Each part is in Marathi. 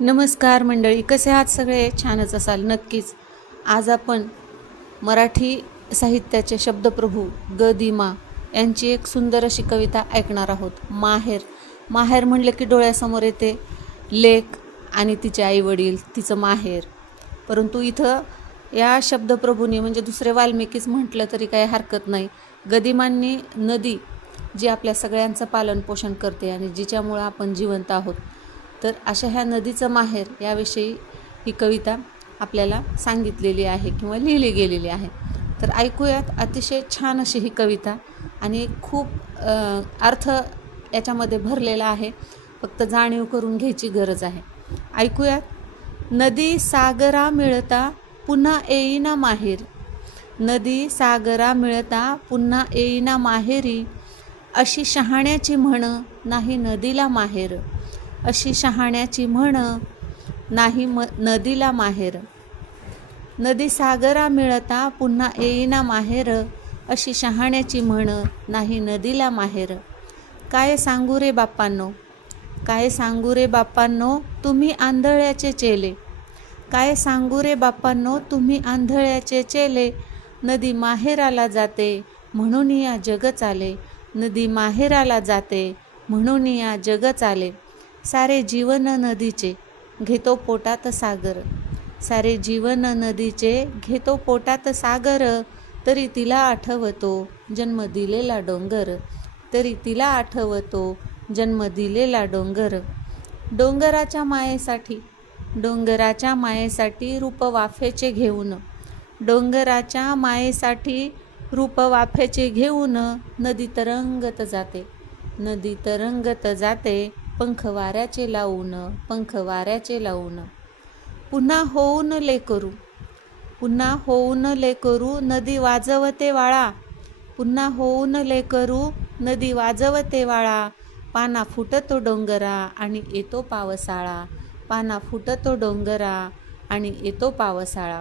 नमस्कार मंडळी कसे आहात सगळे? छानच असाल नक्कीच. आज आपण मराठी साहित्याचे शब्दप्रभू ग. दिमा यांची एक सुंदर अशी कविता ऐकणार आहोत. माहेर. माहेर म्हणलं की डोळ्यासमोर येते लेख आणि तिचे आईवडील तिचं माहेर. परंतु इथं या शब्दप्रभूंनी म्हणजे दुसरे वाल्मिकीच म्हटलं तरी काही हरकत नाही. गदिमांनी नदी जी आपल्या सगळ्यांचं पालनपोषण करते आणि जिच्यामुळं आपण जिवंत आहोत तर अशा ह्या नदीचं माहेर याविषयी ही कविता आपल्याला सांगितलेली आहे किंवा लिहिली गेलेली आहे. तर ऐकूयात अतिशय छान अशी ही कविता आणि खूप अर्थ याच्यामध्ये भरलेला आहे. फक्त जाणीव करून घ्यायची गरज आहे. ऐकूयात. नदी सागरा मिळता पुन्हा येईना माहेर. नदी सागरा मिळता पुन्हा येईना माहेरी. अशी शहाण्याची म्हण नाही नदीला माहेर. अशी शहाण्याची म्हण नाही म नदीला माहेर. नदी सागरा मिळता पुन्हा येईना माहेर अशी शहाण्याची म्हण नाही नदीला माहेर. काय सांगू रे बाप्पांनो? काय सांगू रे बाप्पांनो? तुम्ही आंधळ्याचे चेले. काय सांगू रे बाप्पांनो? तुम्ही आंधळ्याचे चेले. नदी माहेराला जाते म्हणून या जग चाले नदी माहेराला जाते म्हणून या जग चाले सारे जीवन नदीचे घेतो पोटात सागर. सारे जीवन नदीचे घेतो पोटात सागर. तरी तिला आठवतो जन्म दिलेला डोंगर. तरी तिला आठवतो जन्म दिलेला डोंगर. डोंगराच्या मायेसाठी डोंगराच्या मायेसाठी रूप वाफेचे घेऊन डोंगराच्या मायेसाठी रूप वाफेचे घेऊन नदी तरंगत जाते. नदी तरंगत जाते. पंख वाऱ्याचे लावून पंख वाऱ्याचे लावून. पुन्हा होऊन लेकरू पुन्हा होऊन लेकरू नदी वाजवते वाळा. पुन्हा होऊन लेकरू नदी वाजवते वाळा. पाना फुटतो डोंगरा आणि येतो पावसाळा. पाना फुटतो डोंगरा आणि येतो पावसाळा.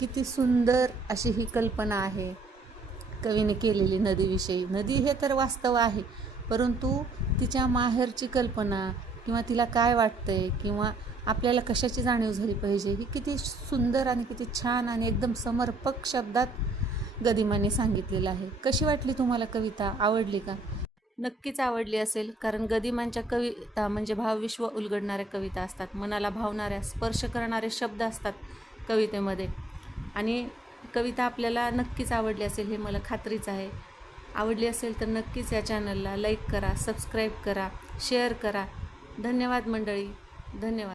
किती सुंदर अशी ही कल्पना आहे. कवीने केलेली नदीविषयी. नदी हे तर वास्तव आहे. परंतु तिच्या माहेरची कल्पना किंवा तिला काय वाटतंय किंवा आपल्याला कशाची जाणीव झाली पाहिजे ही किती सुंदर आणि किती छान आणि एकदम समर्पक शब्दात गदिमाने सांगितलेलं आहे. कशी वाटली तुम्हाला कविता? आवडली का? नक्कीच आवडली असेल कारण गदिमांच्या कविता म्हणजे भावविश्व उलगडणाऱ्या कविता असतात. मनाला भावणाऱ्या स्पर्श करणारे शब्द असतात कवितेमध्ये. आणि कविता आपल्याला नक्कीच आवडली असेल हे मला खात्रीच आहे. आवडली असेल तर नक्कीच या चॅनलला लाईक करा सबस्क्राईब करा शेअर करा. धन्यवाद मंडळी. धन्यवाद.